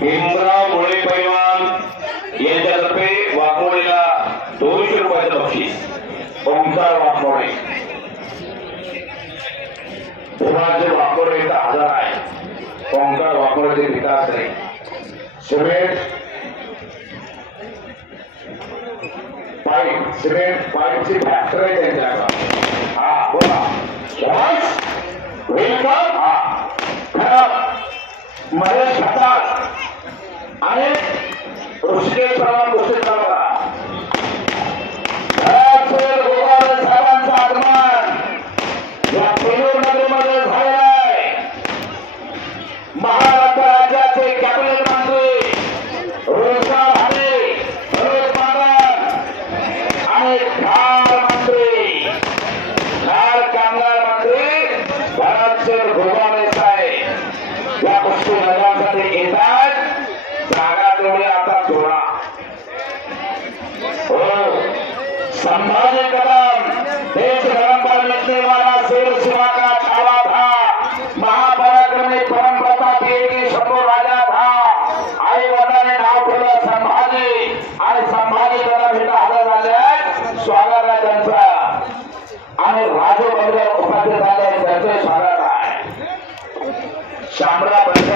भीमराव मुळे पैलवान यांच्यातर्फे वाघमोडेला 200 रुपयाचं बक्षीस. ओंकार वाघमोडे भीमरावचे वाघमोडेचा 1000 आहे. ओंकार वाघमोडेचे विकास नाही. सिमेंट पाईपची फॅक्टरी आहे त्यांच्याकडे. हा बोला शाबास वेलकम. हा खरं महेश खताळ आणि ऋषिकेश प्रमाण गोष्टी चालवा साहेबांचं आगमन या पेलूर नगरीमध्ये झालेलं आहे. महाराष्ट्र राज्याचे कॅबिनेट मंत्री रोजगार हरे आणि खार मंत्री खार कामगार मंत्री भरतसिंग घोबाणे साहेब या गोष्टी मैदानासाठी येतात. जागा तेवढी आता सोडा. हो संभाजी कदम देश धर्म पर मिटने वाला शेर शिवा का छावा था. महापराक्रमी परमप्रता की शंभू राजा था. आई वडिलांनी नाव ठेवलं संभाजी आणि संभाजी कदम इथं हजर झाले आहेत. स्वागत आहे त्यांचं. आणि राजू बंधू उपाध्याय झाले त्यांचे स्वागत आहे. शामरा बंधू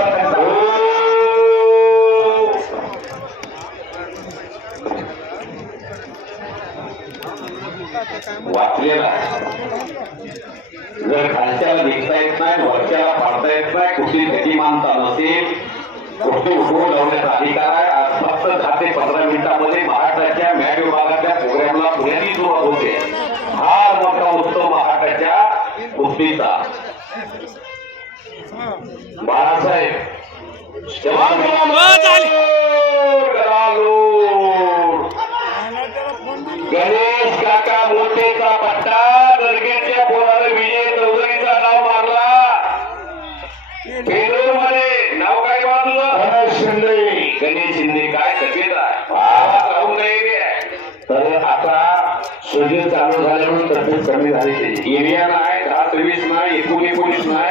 वाचलेला जर खालच्याला लिखता येत नाही वरच्याला पाडता येत नाही कुठली गतिमानता नसेल कुठे उठवून लावण्याचा अधिकार आहे. आज फक्त 10 ते 15 मिनिटांमध्ये महाराष्ट्राच्या मॅट विभागाच्या प्रोग्रामला पुण्याची सुरुवात होते. हा मोठा उत्सव महाराष्ट्राच्या कुस्तीचा. बाळासाहेब गणेश काका मोठेचा पट्टा दर्गेच्या पोराने विजय चौधरीचा नाव मारला. पेरूर मध्ये नाव काय वाचलं गणेश शिंदे. गणेश शिंदे काय तब्येत आहे. तर आता सुजीर चालू झाल्यामुळे तब्येत कमी झाली. एरिया नाही 10-23 नाही 19-19 नाही.